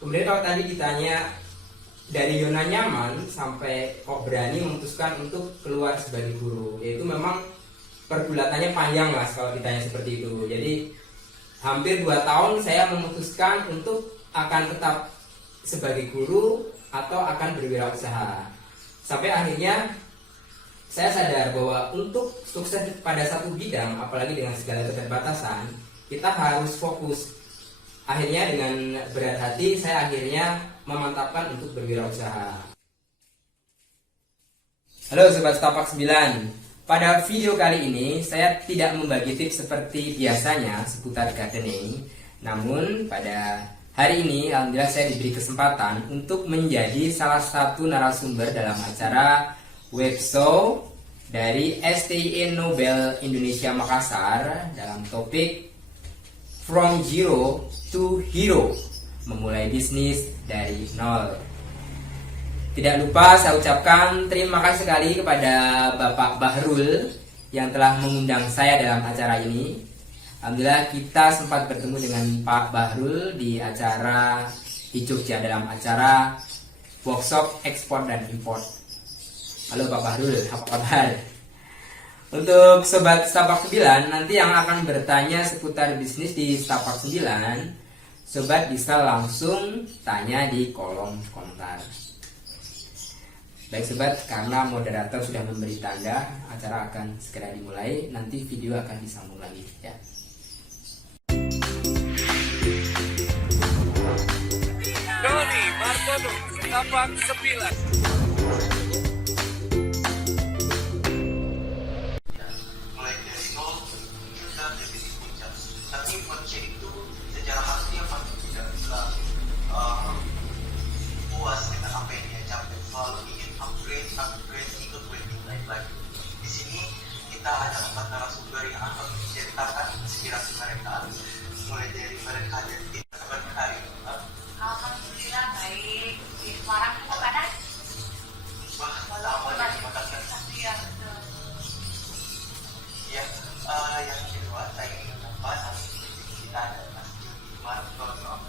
Kemudian kalau tadi ditanya dari zona nyaman sampai kok berani memutuskan untuk keluar sebagai guru, yaitu memang pergulatannya panjang mas kalau ditanya seperti itu. Jadi hampir 2 tahun saya memutuskan untuk akan tetap sebagai guru atau akan berwirausaha. Sampai akhirnya saya sadar bahwa untuk sukses pada satu bidang, apalagi dengan segala keterbatasan, kita harus fokus. Akhirnya dengan berat hati saya akhirnya memantapkan untuk berwirausaha. Halo Sobat Setapak 9. Pada video kali ini saya tidak membagi tips seperti biasanya seputar gardening. Namun pada hari ini alhamdulillah saya diberi kesempatan untuk menjadi salah satu narasumber dalam acara web show dari STIN Nobel Indonesia Makassar dalam topik From Zero to Hero, memulai bisnis dari nol. Tidak lupa saya ucapkan terima kasih sekali kepada Bapak Bahrul yang telah mengundang saya dalam acara ini. Alhamdulillah kita sempat bertemu dengan Pak Bahrul di acara di Jogja dalam acara workshop ekspor dan import. Halo Pak Bahrul, apa kabar? Untuk Sobat Setapak 9, nanti yang akan bertanya seputar bisnis di Setapak 9, Sobat bisa langsung tanya di kolom komentar. Baik Sobat, karena moderator sudah memberi tanda, acara akan segera dimulai. Nanti video akan disambung lagi ya. Doni Martono, Setapak 9. Puas dengan apa yang dia capai, selalu ingin upgrade ikut lebih baik lagi. Di sini kita ada 4 narasumber yang akan menceritakan inspirasi mereka, mulai dari mereka dari kabar hari. Alhamdulillah baik. Di Semarang itu panas. Wah, lama dari Makassar. Iya betul. Ya, yang kedua saya ingin menambah kita ada Mas Jody Martono.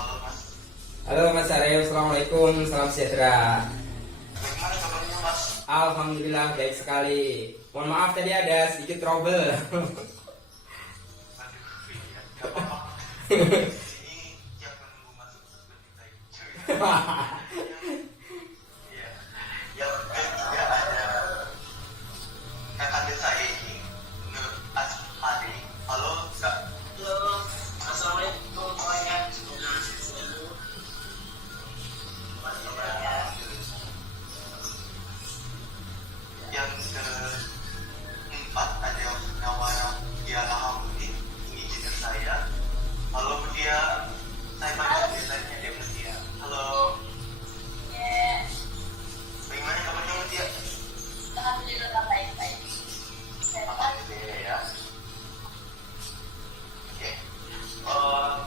Halo Mas. Halo Mas Aryo, Assalamualaikum, salam sejahtera. Bagaimana kabarnya Mas? Alhamdulillah baik sekali. Mohon maaf tadi ada sedikit trouble. Aduh, ya, gak apa-apa. Ini tiap menunggu masuk seperti saya. Iya. Yang ketiga ada kakak saya ini, Nur Ashari. Halo, Kak. Halo, assalamualaikum warahmatullahi wabarakatuh. Yang keempat ada Nawara Mutia Lahamudin, ini junior saya. Halo Mutia, saya panggil biasanya dia Mutia. Halo, bagaimana kabarnya Mutia? Alhamdulillah baik-baik. Alhamdulillah ya. Oke,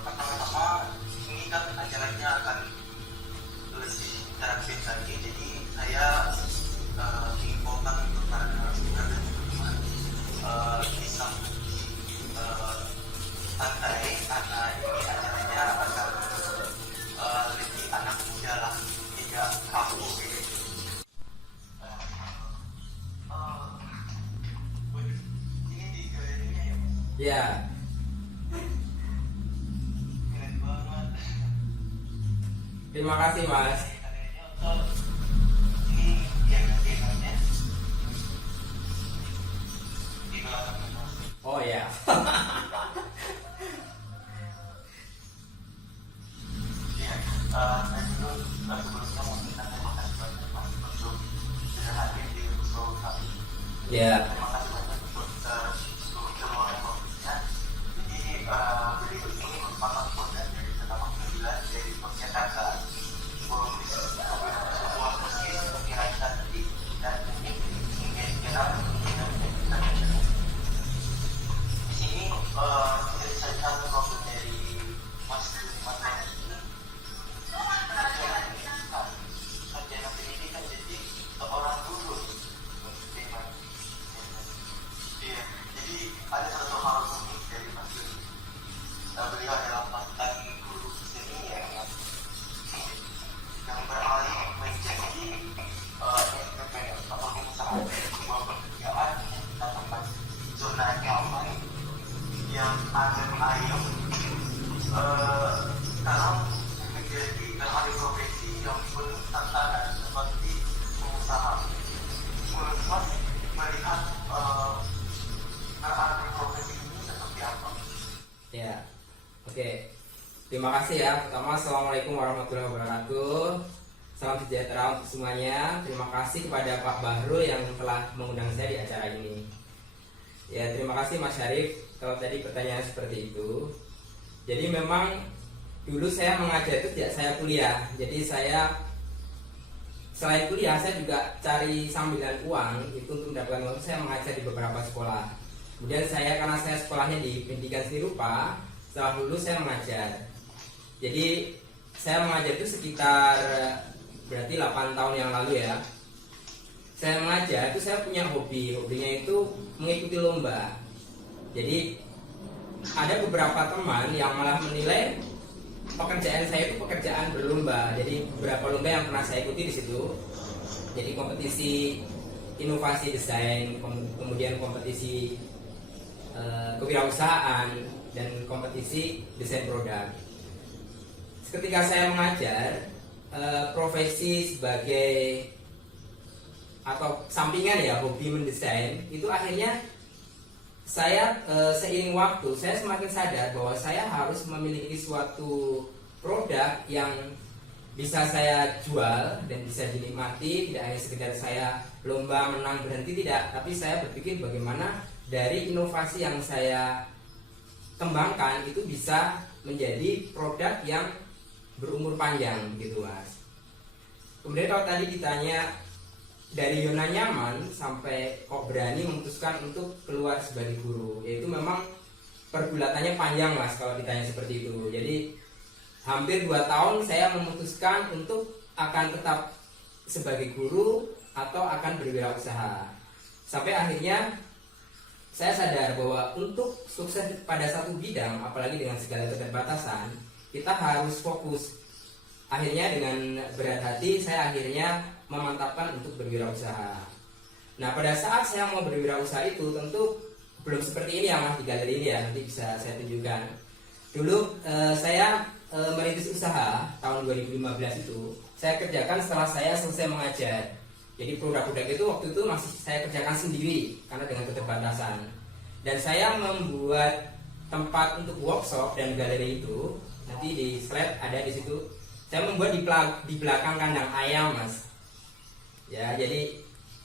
pertama-tama ini kan acaranya akan lebih interaktif lagi, jadi saya menginfokan untuk para narasumber dan teman-teman bisa santai karena ini acaranya akan lebih anak muda lah, tidak kaku gitu. Ini di galerinya ya Mas? Ya, Keren banget. terima kasih Mas. Ini yang demonya di belakang Mas. Oh ya. Iya, saya dulu sebelumnya mau minta terima kasih banyak Mas untuk sudah hadir di show kami. Ya. Terima kasih banyak untuk keluarga waktunya. Jadi beliau ini merupakan founder dari Setapak 9 dari percetakan sebuah mesin pengiran cantik dan unik hingga dikenal di sini dari satu profil dari Mas Jody Martono ini sarjana pendidikan, jadi seorang guru untuk tema Oke, terima kasih ya. Pertama, assalamualaikum warahmatullahi wabarakatuh. Salam sejahtera untuk semuanya. Terima kasih kepada Pak Bahrul yang telah mengundang saya di acara ini. Ya, terima kasih Mas Syarif. Kalau tadi pertanyaan seperti itu, jadi memang dulu saya mengajar itu tidak saya kuliah. Jadi saya selain kuliah saya juga cari sambilan uang itu untuk mendapatkan uang. Saya mengajar di beberapa sekolah. Kemudian karena saya sekolahnya di pendidikan seni rupa, setelah lulus saya mengajar. Jadi saya mengajar itu sekitar berarti 8 tahun yang lalu ya. Saya mengajar itu saya punya hobinya itu mengikuti lomba. Jadi ada beberapa teman yang malah menilai pekerjaan saya itu pekerjaan berlomba. Jadi beberapa lomba yang pernah saya ikuti di situ. Jadi kompetisi inovasi desain, kemudian kompetisi kewirausahaan dan kompetisi desain produk. Ketika saya mengajar, profesi sebagai atau sampingan ya hobi mendesain itu akhirnya saya seiring waktu saya semakin sadar bahwa saya harus memiliki suatu produk yang bisa saya jual dan bisa dinikmati, tidak hanya sekedar saya lomba menang berhenti, tidak, tapi saya berpikir bagaimana dari inovasi yang saya kembangkan itu bisa menjadi produk yang berumur panjang gitu Mas. Kemudian kalau tadi ditanya dari zona nyaman sampai kok berani memutuskan untuk keluar sebagai guru, yaitu memang pergulatannya panjang Mas kalau ditanya seperti itu. Jadi hampir 2 tahun saya memutuskan untuk akan tetap sebagai guru atau akan berwirausaha. Sampai akhirnya saya sadar bahwa untuk sukses pada satu bidang, apalagi dengan segala keterbatasan, kita harus fokus. Akhirnya dengan berat hati saya akhirnya memantapkan untuk berwirausaha. Nah pada saat saya mau berwirausaha itu tentu belum seperti ini ya Mas di galeri ini ya, nanti bisa saya tunjukkan. Dulu saya merintis usaha tahun 2015 itu saya kerjakan setelah saya selesai mengajar. Jadi produk-produk itu waktu itu masih saya kerjakan sendiri karena dengan keterbatasan. Dan saya membuat tempat untuk workshop dan galeri itu, nanti di slide ada di situ. Saya membuat di belakang kandang ayam Mas. Ya, jadi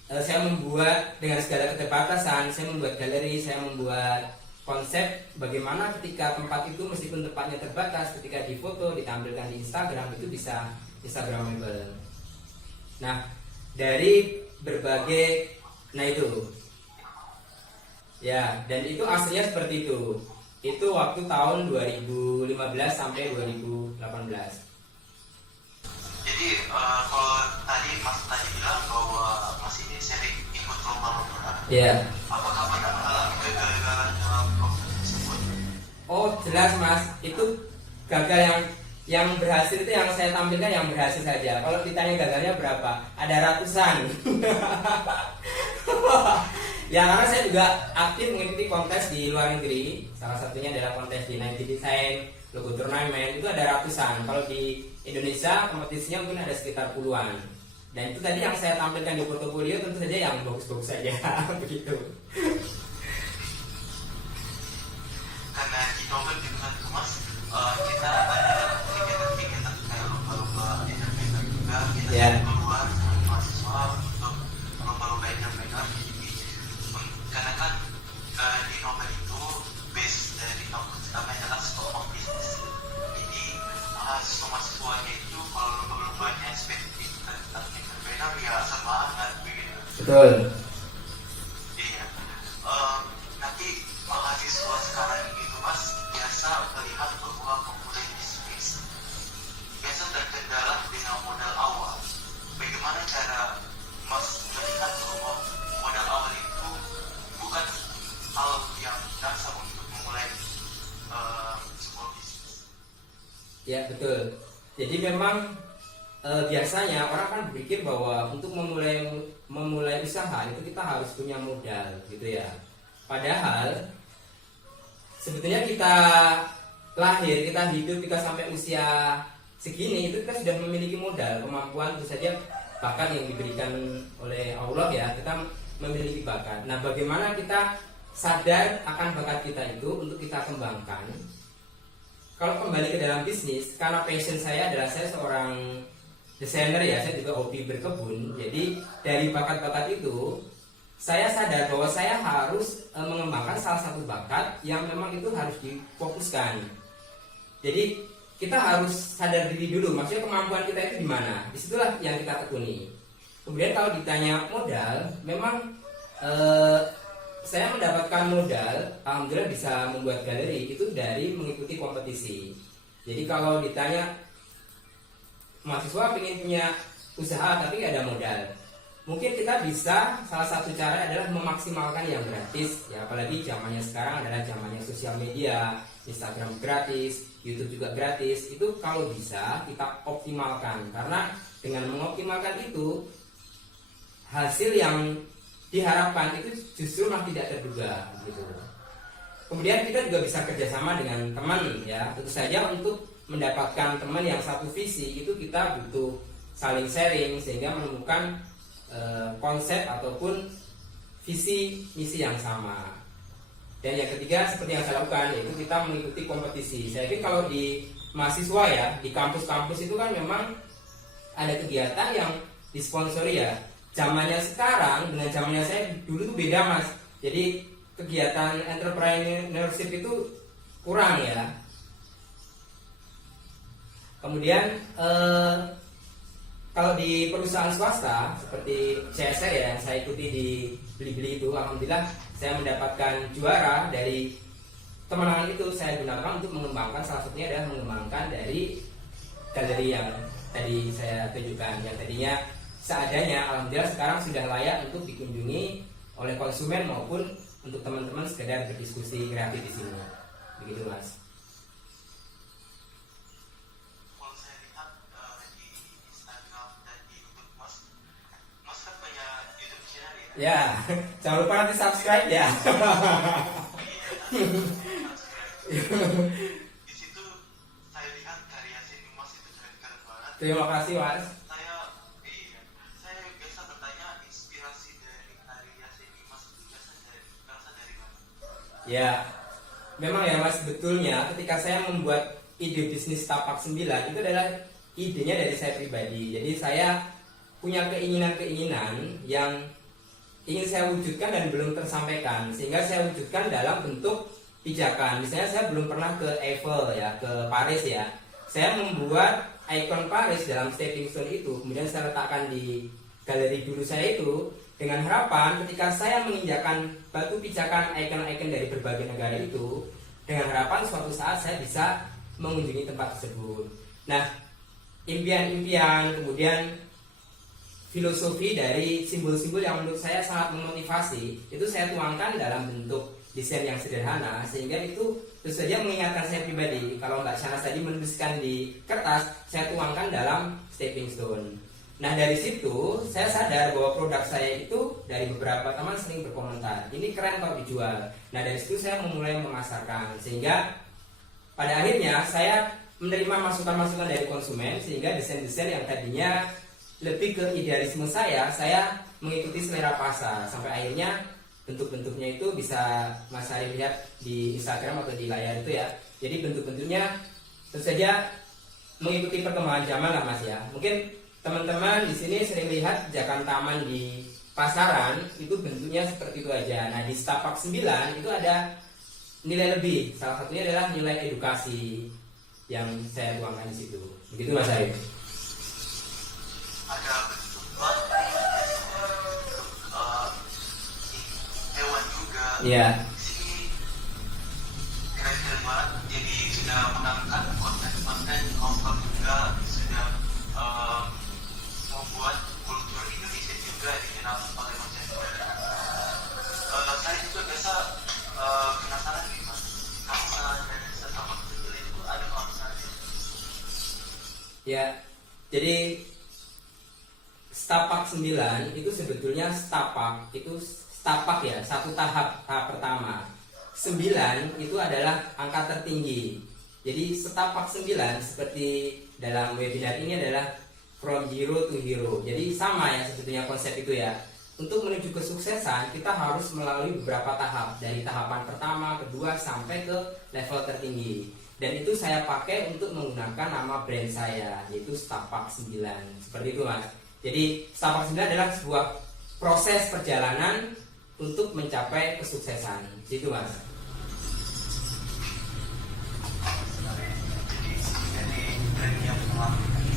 saya membuat dengan segala keterbatasan, saya membuat galeri, saya membuat konsep bagaimana ketika tempat itu meskipun tempatnya terbatas, ketika difoto, ditampilkan di Instagram itu bisa Instagramable. Nah, dari berbagai, nah itu ya, dan itu aslinya seperti itu. Itu waktu tahun 2015 sampai 2018. Jadi kalau tadi Mas tadi bilang bahwa Mas ini sering ikut lomba-lomba. Iya. Apakah pernah mengalami kegagalan dalam proses tersebut? Oh jelas Mas, itu gagal yang berhasil itu yang saya tampilkan yang berhasil saja. Kalau ditanya gagalnya berapa, ada ratusan. Ya karena saya juga aktif mengikuti kontes di luar negeri. Salah satunya adalah kontes di 90 Design, logo turnamen, itu ada ratusan. Kalau di Indonesia kompetisinya mungkin ada sekitar puluhan. Dan itu tadi yang saya tampilkan di portofolio tentu saja yang bagus-bagus saja. Begitu. Karena di novel gitu kan Mas, kita ada kegiatan-kegiatan kayak lomba-lomba entertainment juga, kita keluar dengan mahasiswa untuk lomba-lomba entertainment. Karena kan di novel itu base dari novel utamanya adalah scope of business. Jadi mahasiswa-mahasiswanya itu kalau lomba-lombanya spesifik tentang entrepreneur ya semangat begitu. Betul. Iya. Nanti mahasiswa sekarang itu Mas biasa melihat bahwa memulai bisnis biasa terkendala dengan modal awal. Bagaimana cara Mas melihat bahwa modal awal itu bukan hal yang dasar untuk memulai sebuah bisnis? Ya betul. Jadi memang biasanya orang kan berpikir bahwa untuk memulai usaha itu kita harus punya modal gitu ya. Padahal sebetulnya kita lahir, kita hidup, kita sampai usia segini itu kita sudah memiliki modal, kemampuan itu saja, bahkan yang diberikan oleh Allah ya, kita memiliki bakat. Nah, bagaimana kita sadar akan bakat kita itu untuk kita kembangkan kalau kembali ke dalam bisnis, karena passion saya adalah saya seorang desainer ya, saya juga hobi berkebun. Jadi dari bakat-bakat itu saya sadar bahwa saya harus mengembangkan salah satu bakat yang memang itu harus difokuskan. Jadi kita harus sadar diri dulu, maksudnya kemampuan kita itu di mana. Disitulah yang kita tekuni. Kemudian kalau ditanya modal, memang saya mendapatkan modal, alhamdulillah bisa membuat galeri itu dari mengikuti kompetisi. Jadi kalau ditanya mahasiswa ingin punya usaha tapi nggak ada modal, mungkin kita bisa, salah satu cara adalah memaksimalkan yang gratis ya, apalagi zamannya sekarang adalah zamannya sosial media, Instagram gratis, YouTube juga gratis. Itu kalau bisa kita optimalkan, karena dengan mengoptimalkan itu hasil yang diharapkan itu justru malah tidak terduga gitu. Kemudian kita juga bisa kerjasama dengan teman ya, tentu saja untuk mendapatkan teman yang satu visi itu kita butuh saling sharing sehingga menemukan konsep ataupun visi misi yang sama. Dan yang ketiga seperti yang saya lakukan yaitu kita mengikuti kompetisi. Saya pikir kalau di mahasiswa ya, di kampus-kampus itu kan memang ada kegiatan yang disponsori ya. Zamannya sekarang dengan zamannya saya dulu tuh beda mas. Jadi kegiatan entrepreneurship itu kurang ya. Kemudian kalau di perusahaan swasta seperti CSR ya yang saya ikuti di Blibli itu, alhamdulillah saya mendapatkan juara. Dari kemenangan itu saya gunakan untuk mengembangkan, salah satunya adalah mengembangkan dari galeri yang tadi saya tunjukkan, yang tadinya seadanya, alhamdulillah sekarang sudah layak untuk dikunjungi oleh konsumen maupun untuk teman-teman sekedar berdiskusi kreatif di sini. Begitu mas. Kalau saya lihat di Instagram dan di YouTube mas kan punya YouTube channel ya. Ya, jangan lupa nanti subscribe ya. Di situ saya lihat karya seni mas itu keren-keren banget. Terima kasih mas. Saya biasa bertanya inspirasi dari karya seni mas itu berasal dari mana? Ya, memang ya mas, betulnya ketika saya membuat ide bisnis Tapak 9 itu adalah idenya dari saya pribadi. Jadi saya punya keinginan-keinginan yang ingin saya wujudkan dan belum tersampaikan, sehingga saya wujudkan dalam bentuk pijakan. Misalnya saya belum pernah ke Eiffel ya, ke Paris ya. Saya membuat ikon Paris dalam stepping stone itu, kemudian saya letakkan di galeri dulu saya itu, dengan harapan ketika saya menginjakan batu pijakan ikon-ikon dari berbagai negara itu, dengan harapan suatu saat saya bisa mengunjungi tempat tersebut. Nah, impian-impian kemudian filosofi dari simbol-simbol yang menurut saya sangat memotivasi itu saya tuangkan dalam bentuk desain yang sederhana, sehingga itu tentu saja mengingatkan saya pribadi. Kalau Mbak Syahnas tadi menuliskan di kertas, saya tuangkan dalam stepping stone. Nah dari situ saya sadar bahwa produk saya itu dari beberapa teman sering berkomentar, ini keren kalau dijual. Nah dari situ saya memulai memasarkan, sehingga pada akhirnya saya menerima masukan-masukan dari konsumen, sehingga desain-desain yang tadinya lebih ke idealisme saya mengikuti selera pasar, sampai akhirnya bentuk-bentuknya itu bisa Mas Ari lihat di Instagram atau di layar itu ya. Jadi bentuk-bentuknya tentu saja mengikuti perkembangan zaman lah Mas ya. Mungkin teman-teman di sini sering lihat pijakan taman di pasaran, itu bentuknya seperti itu aja. Nah di Tapak 9 itu ada nilai lebih. Salah satunya adalah nilai edukasi yang saya tuangkan di situ. Begitu Mas Ari. Ada bentuk hewan juga. Iya. Sini keren-keren banget. Jadi sudah menangkan konten-konten lokal juga, sudah membuat kultur Indonesia juga dikenal oleh masyarakat. Saya juga biasa penasaran nih mas, kalau dan setapak kecil itu ada konsernya. Ya, jadi Tapak 9 itu sebetulnya setapak ya, satu tahap pertama. 9 itu adalah angka tertinggi. Jadi setapak 9 seperti dalam webinar ini adalah from zero to hero. Jadi sama ya sebetulnya konsep itu ya. Untuk menuju kesuksesan kita harus melalui beberapa tahap, dari tahapan pertama, kedua sampai ke level tertinggi. dan itu saya pakai untuk menggunakan nama brand saya, yaitu Setapak 9. Seperti itu Mas. Jadi Setapak 9 adalah sebuah proses perjalanan untuk mencapai kesuksesan. Gitu Mas. Jadi brand yang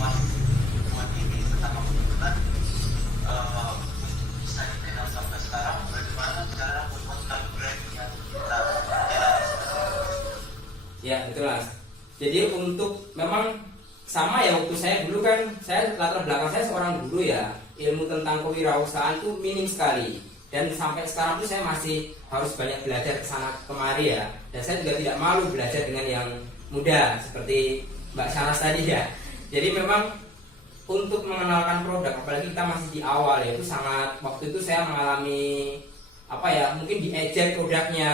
Mas buat ini Setapak 9 bisa dikenal sampai sekarang. Bagaimana cara membuat brand yang kita jalani sekarang? Ya betul Mas. Jadi untuk memang sama ya, waktu saya dulu kan, saya latar belakang saya seorang guru ya, ilmu tentang kewirausahaan itu minim sekali, dan sampai sekarang tuh saya masih harus banyak belajar kesana kemari ya, dan saya juga tidak malu belajar dengan yang muda seperti Mbak Syaras tadi ya. Jadi memang untuk mengenalkan produk, apalagi kita masih di awal ya, itu sangat, waktu itu saya mengalami apa ya, mungkin diejek produknya,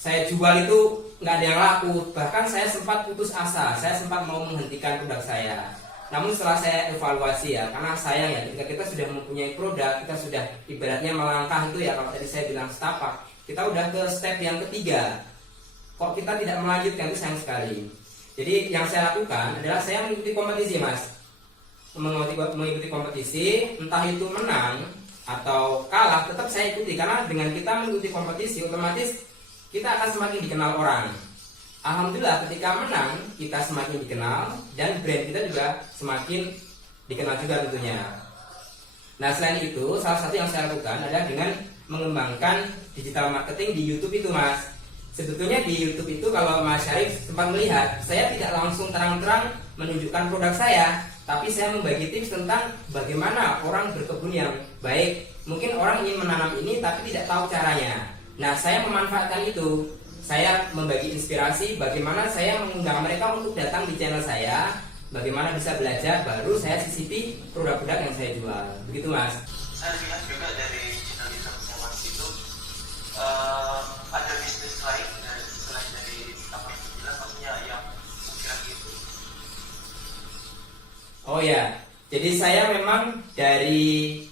saya jual itu nggak ada yang laku, bahkan saya sempat putus asa, saya sempat mau menghentikan produk saya. Namun setelah saya evaluasi ya, karena sayang ya, ketika kita sudah mempunyai produk, kita sudah ibaratnya melangkah itu ya, kalau tadi saya bilang setapak, kita udah ke step yang ketiga, kok kita tidak melanjutkan, itu sayang sekali. Jadi yang saya lakukan adalah saya mengikuti kompetisi Mas, mengikuti kompetisi, entah itu menang atau kalah, tetap saya ikuti, karena dengan kita mengikuti kompetisi otomatis kita akan semakin dikenal orang. Alhamdulillah ketika menang kita semakin dikenal, dan brand kita juga semakin dikenal juga tentunya. Nah selain itu, salah satu yang saya lakukan adalah dengan mengembangkan digital marketing di YouTube itu Mas. Sebetulnya di YouTube itu kalau Mas Syarif sempat melihat, saya tidak langsung terang-terang menunjukkan produk saya, tapi saya membagi tips tentang bagaimana orang berkebun yang baik. Mungkin orang ingin menanam ini tapi tidak tahu caranya. Nah, saya memanfaatkan itu. Saya membagi inspirasi bagaimana saya mengundang mereka untuk datang di channel saya, bagaimana bisa belajar, baru saya sisipi produk-produk yang saya jual. Begitu Mas. Saya lihat juga dari channel YouTube Mas itu ada bisnis lain selain dari Setapak 9, maksudnya yang ukiran gitu. Oh ya, jadi saya memang dari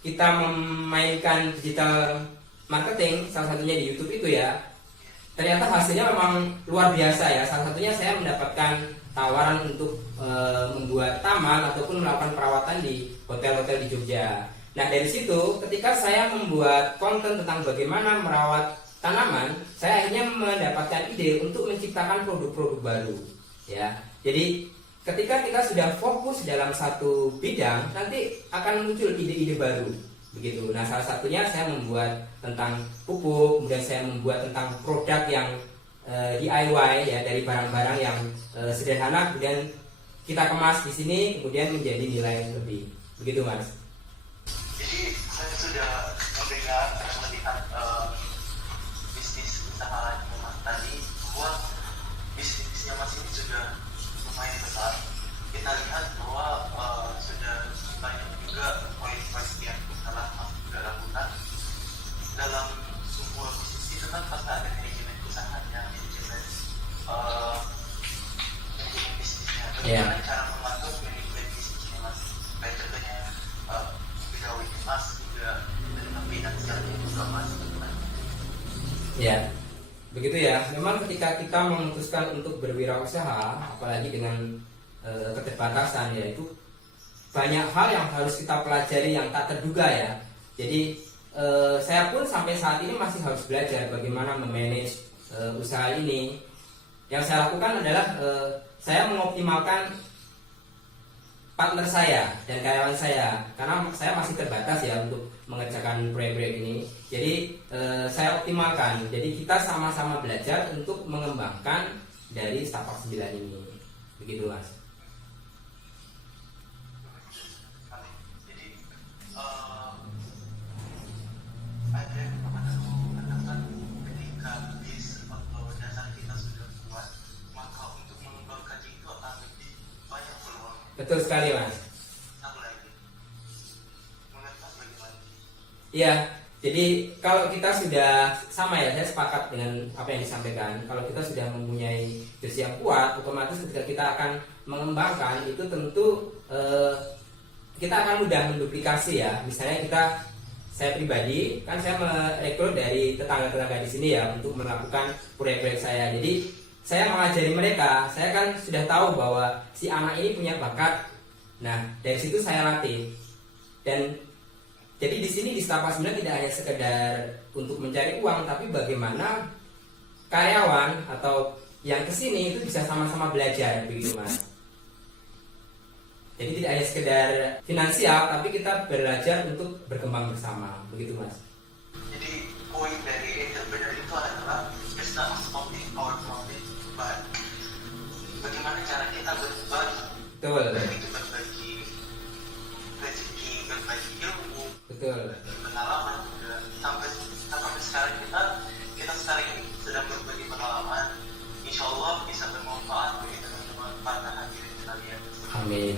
kita memainkan digital marketing, salah satunya di YouTube itu ya, ternyata hasilnya memang luar biasa ya. Salah satunya saya mendapatkan tawaran untuk membuat taman ataupun melakukan perawatan di hotel-hotel di Jogja. Nah dari situ, ketika saya membuat konten tentang bagaimana merawat tanaman, saya akhirnya mendapatkan ide untuk menciptakan produk-produk baru ya. Jadi ketika kita sudah fokus dalam satu bidang, nanti akan muncul ide-ide baru. Begitu. Nah salah satunya saya membuat tentang pupuk, kemudian saya membuat tentang produk yang DIY ya, dari barang-barang yang sederhana, kemudian kita kemas di sini, kemudian menjadi nilai lebih. Begitu Mas. Jadi saya sudah mendengar dan melihat bisnis usaha Mas tadi, bahwa bisnisnya Mas ini sudah lumayan besar. Kita lihat bahwa sudah banyak juga poin-poin yang telah Mas juga lakukan dalam sebuah bisnis itu kan pasti ada manajemen usahanya, manajemen bisnisnya. Bagaimana cara mengatur manajemen bisnisnya Mas? Baik contohnya pegawai Mas juga, dan finansialnya juga Mas. Ya, begitu ya. Memang ketika kita memutuskan untuk berwirausaha, apalagi dengan keterbatasan, yaitu banyak hal yang harus kita pelajari yang tak terduga ya. Jadi saya pun sampai saat ini masih harus belajar bagaimana memanage usaha ini. Yang saya lakukan adalah saya mengoptimalkan partner saya dan karyawan saya, karena saya masih terbatas ya untuk mengerjakan proyek-proyek ini. Jadi saya optimalkan. Jadi kita sama-sama belajar untuk mengembangkan dari Setapak 9 ini. Begitu Mas. Ada yang aku katakan, ketika base atau dasar kita sudah kuat, maka untuk mengembangkan itu akan lebih banyak peluang. Betul sekali Mas. Satu lagi, menurut Mas bagaimana? Iya, jadi kalau kita sudah sama ya, saya sepakat dengan apa yang disampaikan. Kalau kita sudah mempunyai base yang kuat, otomatis ketika kita akan mengembangkan itu tentu kita akan mudah menduplikasi ya. Misalnya kita saya pribadi kan saya merekrut dari tetangga-tetangga di sini ya untuk melakukan proyek-proyek saya. Jadi saya mengajari mereka, saya kan sudah tahu bahwa si anak ini punya bakat. Nah, dari situ saya latih. Dan jadi di sini di Setapak 9 tidak hanya sekedar untuk mencari uang, tapi bagaimana karyawan atau yang kesini itu bisa sama-sama belajar, begitu Mas. Jadi tidak hanya sekedar finansial, tapi kita belajar untuk berkembang bersama, begitu Mas. Jadi poin dari entrepreneur itu adalah it's not only our profit, but bagaimana cara kita berbagi, Betul, itu berbagi rezeki, berbagi ilmu, betul. pengalaman juga. Sampai sekarang kita sekarang ini sedang berbagi pengalaman. Insya Allah bisa bermanfaat bagi teman-teman para hadirin sekalian. Amin.